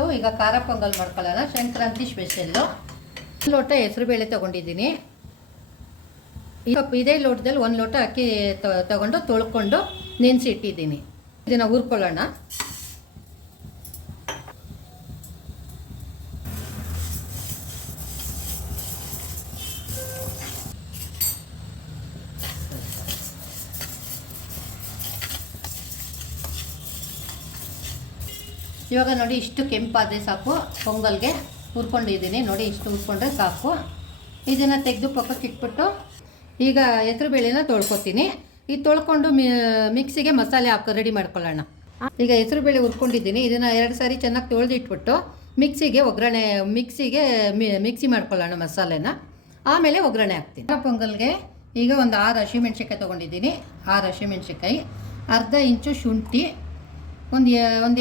ಆಯಿತು. ಈಗ ಖಾರ ಪೊಂಗಲ್ ಮಾಡ್ಕೊಳ್ಳೋಣ, ಸಂಕ್ರಾಂತಿ ಸ್ಪೆಷಲ್ಲು. 1 ಲೋಟ ಹೆಸರುಬೇಳೆ ತೊಗೊಂಡಿದ್ದೀನಿ. ಈಗ ಇದೇ ಲೋಟದಲ್ಲಿ 1 ಲೋಟ ಅಕ್ಕಿ ತಗೊಂಡು ತೊಳ್ಕೊಂಡು ನೆನೆಸಿಟ್ಟಿದ್ದೀನಿ. ಇದನ್ನು ಹುರ್ಕೊಳ್ಳೋಣ. ಇವಾಗ ನೋಡಿ ಇಷ್ಟು ಕೆಂಪಾದರೆ ಸಾಕು. ಪೊಂಗಲ್ಗೆ ಹುರ್ಕೊಂಡಿದ್ದೀನಿ ನೋಡಿ, ಇಷ್ಟು ಹುರ್ಕೊಂಡ್ರೆ ಸಾಕು. ಇದನ್ನು ತೆಗೆದು ಪಕ್ಕಕ್ಕೆ ಇಟ್ಬಿಟ್ಟು ಈಗ ಹೆಸರುಬೇಳೆನ ತೊಳ್ಕೊತೀನಿ. ಇದು ತೊಳ್ಕೊಂಡು ಮಿಕ್ಸಿಗೆ ಮಸಾಲೆ ರೆಡಿ ಮಾಡ್ಕೊಳ್ಳೋಣ. ಈಗ ಹೆಸರುಬೇಳೆ ಹುರ್ಕೊಂಡಿದ್ದೀನಿ. ಇದನ್ನು 2 ಸಾರಿ ಚೆನ್ನಾಗಿ ತೊಳೆದಿಟ್ಬಿಟ್ಟು ಮಿಕ್ಸಿಗೆ ಮಿಕ್ಸಿ ಮಾಡ್ಕೊಳ್ಳೋಣ ಮಸಾಲೆನ. ಆಮೇಲೆ ಒಗ್ಗರಣೆ ಹಾಕ್ತೀನಿ. ಪೊಂಗಲ್ಗೆ ಈಗ ಒಂದು 6 ಹಸಿಮೆಣ್ಸಿನ್ಕಾಯಿ ತೊಗೊಂಡಿದ್ದೀನಿ. 6 ಹಸಿಮೆಣ್ಸಿನ್ಕಾಯಿ, ಅರ್ಧ ಇಂಚು ಶುಂಠಿ, ಒಂದು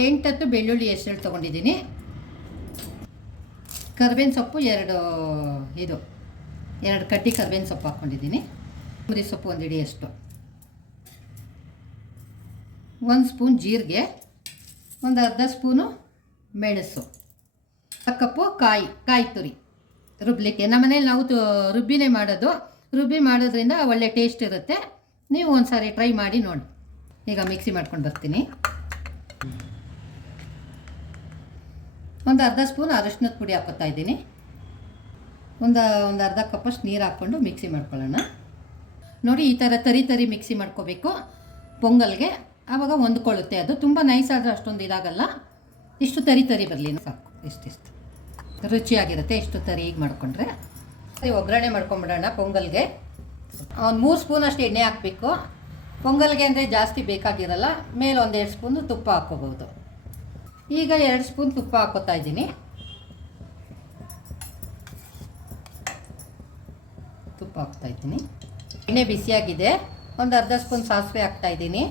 8-10 ಬೆಳ್ಳುಳ್ಳಿ ಹೆಸರು ತೊಗೊಂಡಿದ್ದೀನಿ. ಕರ್ಬೇವಿನ ಸೊಪ್ಪು 2 ಕಡ್ಡಿ ಕರ್ಬೇವಿನ ಸೊಪ್ಪು ಹಾಕ್ಕೊಂಡಿದ್ದೀನಿ. ಕೊತ್ತಂಬರಿ ಸೊಪ್ಪು 1 ಹಿಡಿಯಷ್ಟು, 1 ಸ್ಪೂನ್ ಜೀರಿಗೆ, ಒಂದು ಅರ್ಧ ಸ್ಪೂನು ಮೆಣಸು, 1 ಕಪ್ಪು ಕಾಯಿ ತುರಿ ರುಬ್ಲಿಕ್ಕೆ. ನಮ್ಮನೇಲಿ ನಾವು ರುಬ್ಬಿ ಮಾಡೋದ್ರಿಂದ ಒಳ್ಳೆ ಟೇಸ್ಟ್ ಇರುತ್ತೆ. ನೀವು ಒಂದು ಸಾರಿ ಟ್ರೈ ಮಾಡಿ ನೋಡಿ. ಈಗ ಮಿಕ್ಸಿ ಮಾಡ್ಕೊಂಡು ಬರ್ತೀನಿ. ಒಂದು ಅರ್ಧ ಸ್ಪೂನ್ ಅರಶಿನದ ಪುಡಿ ಹಾಕ್ಕೊತಾ ಇದ್ದೀನಿ. ಒಂದು ಅರ್ಧ ಕಪ್ಪಷ್ಟು ನೀರು ಹಾಕ್ಕೊಂಡು ಮಿಕ್ಸಿ ಮಾಡ್ಕೊಳ್ಳೋಣ. ನೋಡಿ ಈ ಥರ ತರಿ ಮಿಕ್ಸಿ ಮಾಡ್ಕೋಬೇಕು ಪೊಂಗಲ್ಗೆ. ಆವಾಗ ಹೊಂದ್ಕೊಳ್ಳುತ್ತೆ. ಅದು ತುಂಬ ನೈಸ್ ಆದರೆ ಅಷ್ಟೊಂದು ಇದಾಗಲ್ಲ. ಇಷ್ಟು ತರಿ ಬರಲಿ ಸಾಕು. ಇಷ್ಟಿಷ್ಟು ರುಚಿಯಾಗಿರುತ್ತೆ ಇಷ್ಟು ತರಿ ಈಗ ಮಾಡಿಕೊಂಡ್ರೆ. ಒಗ್ಗರಣೆ ಮಾಡ್ಕೊಂಬಿಡೋಣ ಪೊಂಗಲ್ಗೆ. ಒಂದು 3 ಸ್ಪೂನ್ ಅಷ್ಟು ಎಣ್ಣೆ ಹಾಕಬೇಕು. ಪೊಂಗಲ್ಗೆ ಅಂದರೆ ಜಾಸ್ತಿ ಬೇಕಾಗಿರಲ್ಲ. ಮೇಲೆ 1-2 ಸ್ಪೂನು ತುಪ್ಪ ಹಾಕ್ಕೋಬೋದು. ಈಗ 2 ಸ್ಪೂನ್ ತುಪ್ಪ ಹಾಕ್ಕೋತಾ ಇದ್ದೀನಿ. ತುಪ್ಪ ಹಾಕ್ತಾಯಿದ್ದೀನಿ. ಎಣ್ಣೆ ಬಿಸಿಯಾಗಿದೆ. ಒಂದು ಅರ್ಧ ಸ್ಪೂನ್ ಸಾಸಿವೆ ಹಾಕ್ತಾಯಿದ್ದೀನಿ.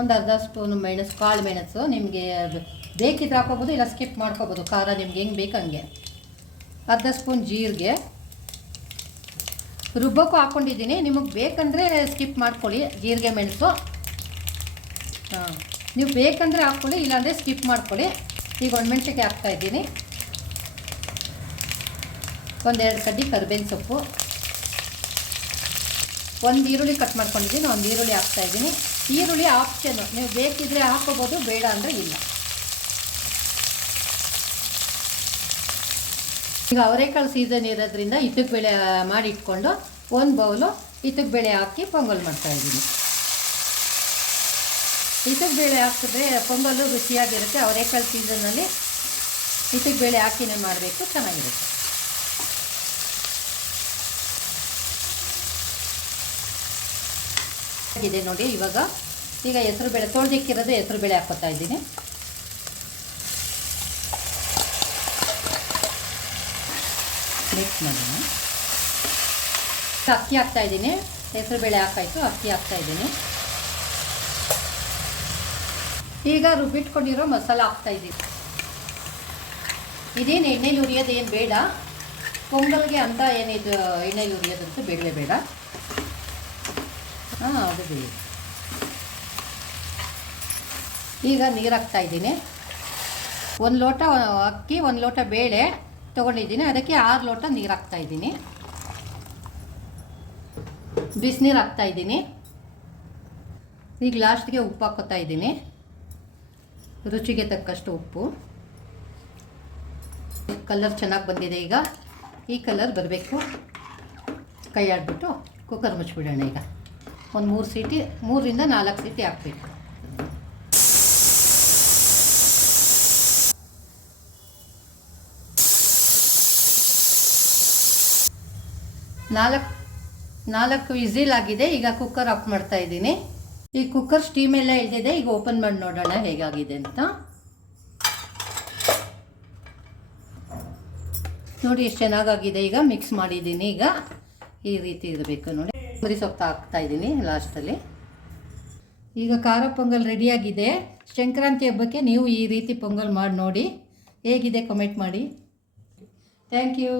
ಒಂದು ಅರ್ಧ ಸ್ಪೂನು ಕಾಳು ಮೆಣಸು. ನಿಮಗೆ ಬೇಕಿದ್ರೆ ಹಾಕೋಬೋದು, ಇಲ್ಲ ಸ್ಕಿಪ್ ಮಾಡ್ಕೋಬೋದು. ಖಾರ ನಿಮ್ಗೆ ಹೆಂಗೆ ಬೇಕು ಹಂಗೆ. ಅರ್ಧ ಸ್ಪೂನ್ ಜೀರಿಗೆ ರುಬ್ಬಕ್ಕೂ ಹಾಕ್ಕೊಂಡಿದ್ದೀನಿ. ನಿಮಗೆ ಬೇಕಂದರೆ ಸ್ಕಿಪ್ ಮಾಡ್ಕೊಳ್ಳಿ ಜೀರಿಗೆ ಮೆಣಸು. ನೀವು ಬೇಕಂದರೆ ಹಾಕ್ಕೊಳ್ಳಿ, ಇಲ್ಲಾಂದರೆ ಸ್ಕಿಪ್ ಮಾಡ್ಕೊಳ್ಳಿ. ಈಗ ಒಣಮೆಣ್ಸಿನ್ಕಾಯಿ ಹಾಕ್ತಾಯಿದ್ದೀನಿ. 1-2 ಕಡ್ಡಿ ಕರ್ಬೇವಿನ ಸೊಪ್ಪು, 1 ಈರುಳ್ಳಿ ಕಟ್ ಮಾಡ್ಕೊಂಡಿದ್ದೀನಿ. 1 ಈರುಳ್ಳಿ ಹಾಕ್ತಾಯಿದ್ದೀನಿ. ಈರುಳ್ಳಿ ಆಪ್ಷನು, ನೀವು ಬೇಕಿದ್ರೆ ಹಾಕ್ಕೋಬೋದು, ಬೇಡ ಅಂದರೆ ಇಲ್ಲ. ಈಗ ಅವರೆಕಾಳು ಸೀಸನ್ ಇರೋದ್ರಿಂದ ಇತ್ತಕ್ಕೆ ಬೇಳೆ ಮಾಡಿ ಇಟ್ಕೊಂಡು 1 ಬೌಲು ಇತ್ತಕ್ಕೆ ಬೇಳೆ ಹಾಕಿ ಪೊಂಗಲ್ ಮಾಡ್ತಾಯಿದ್ದೀನಿ. ಇತ್ತಕ್ಕೆ ಬೇಳೆ ಹಾಕಿದ್ರೆ ಪೊಂಗಲ್ಲು ರುಚಿಯಾಗಿರುತ್ತೆ. ಅವರೆಕಾಳು ಸೀಸನ್ನಲ್ಲಿ ಇತ್ತಕ್ಕೆ ಬೇಳೆ ಹಾಕಿನೇ ಮಾಡಬೇಕು, ಚೆನ್ನಾಗಿರುತ್ತೆ. ಇದೆ ನೋಡಿ. ಈಗ ಹೆಸರುಬೇಳೆ ತೊಳೆದಿಕ್ಕಿರೋದು ಹೆಸರುಬೇಳೆ ಹಾಕ್ಕೊತಾ ಇದ್ದೀನಿ. ಮಿಕ್ಸ್ ಮಾಡೋಣ. ಅಕ್ಕಿ ಹಾಕ್ತಾಯಿದ್ದೀನಿ. ಹೆಸರುಬೇಳೆ ಹಾಕಾಯಿತು, ಅಕ್ಕಿ ಹಾಕ್ತಾಯಿದ್ದೀನಿ. ಈಗ ರುಬ್ಬಿಟ್ಕೊಂಡಿರೋ ಮಸಾಲ ಹಾಕ್ತಾಯಿದ್ದೀನಿ. ಇದೇನು ಎಣ್ಣೆಲಿ ಹುರಿಯೋದೇನು ಬೇಡ. ಪೊಂಗಲ್ಗೆ ಅಂತ ಏನಿದು ಎಣ್ಣೆಲಿ ಹುರಿಯೋದಂತೂ ಬೇಡವೇ ಬೇಡ. ಅದು ಬೇಡ. ಈಗ ನೀರು ಹಾಕ್ತಾಯಿದ್ದೀನಿ. 1 ಲೋಟ ಅಕ್ಕಿ 1 ಲೋಟ ಬೇಳೆ ತೊಗೊಂಡಿದ್ದೀನಿ. ಅದಕ್ಕೆ 6 ಲೋಟ ನೀರು ಹಾಕ್ತಾಯಿದ್ದೀನಿ. ಬಿಸಿನೀರು ಹಾಕ್ತಾಯಿದ್ದೀನಿ. ಈಗ ಲಾಸ್ಟ್ಗೆ ಉಪ್ಪು ಹಾಕ್ಕೋತಾ ಇದ್ದೀನಿ. ರುಚಿಗೆ ತಕ್ಕಷ್ಟು ಉಪ್ಪು. ಕಲರ್ ಚೆನ್ನಾಗಿ ಬಂದಿದೆ. ಈಗ ಈ ಕಲರ್ ಬರಬೇಕು. ಕೈ ಆಡಿಬಿಟ್ಟು ಕುಕ್ಕರ್ ಮುಚ್ಚಿಬಿಡೋಣ. ಈಗ ಒಂದು 3 ರಿಂದ 4 ಸೀಟಿ ಹಾಕಬೇಕು. ನಾಲ್ಕು ವಿಸಿಲ್ ಆಗಿದೆ. ಈಗ ಕುಕ್ಕರ್ ಆಫ್ ಮಾಡ್ತಾ ಇದ್ದೀನಿ. ಈ ಕುಕ್ಕರ್ ಸ್ಟೀಮ್ ಎಲ್ಲ ಇಳಿದಿದೆ. ಈಗ ಓಪನ್ ಮಾಡಿ ನೋಡೋಣ ಹೇಗಾಗಿದೆ ಅಂತ. ನೋಡಿ ಎಷ್ಟು ಚೆನ್ನಾಗಾಗಿದೆ. ಈಗ ಮಿಕ್ಸ್ ಮಾಡಿದ್ದೀನಿ. ಈಗ ಈ ರೀತಿ ಇರಬೇಕು ನೋಡಿ. ಕೊತ್ತಂಬರಿ ಸೊಪ್ಪು ಹಾಕ್ತಾ ಇದ್ದೀನಿ ಲಾಸ್ಟಲ್ಲಿ. ಈಗ ಖಾರ ಪೊಂಗಲ್ ರೆಡಿಯಾಗಿದೆ. ಸಂಕ್ರಾಂತಿ ಹಬ್ಬಕ್ಕೆ ನೀವು ಈ ರೀತಿ ಪೊಂಗಲ್ ಮಾಡಿ ನೋಡಿ. ಹೇಗಿದೆ ಕಮೆಂಟ್ ಮಾಡಿ. Thank you.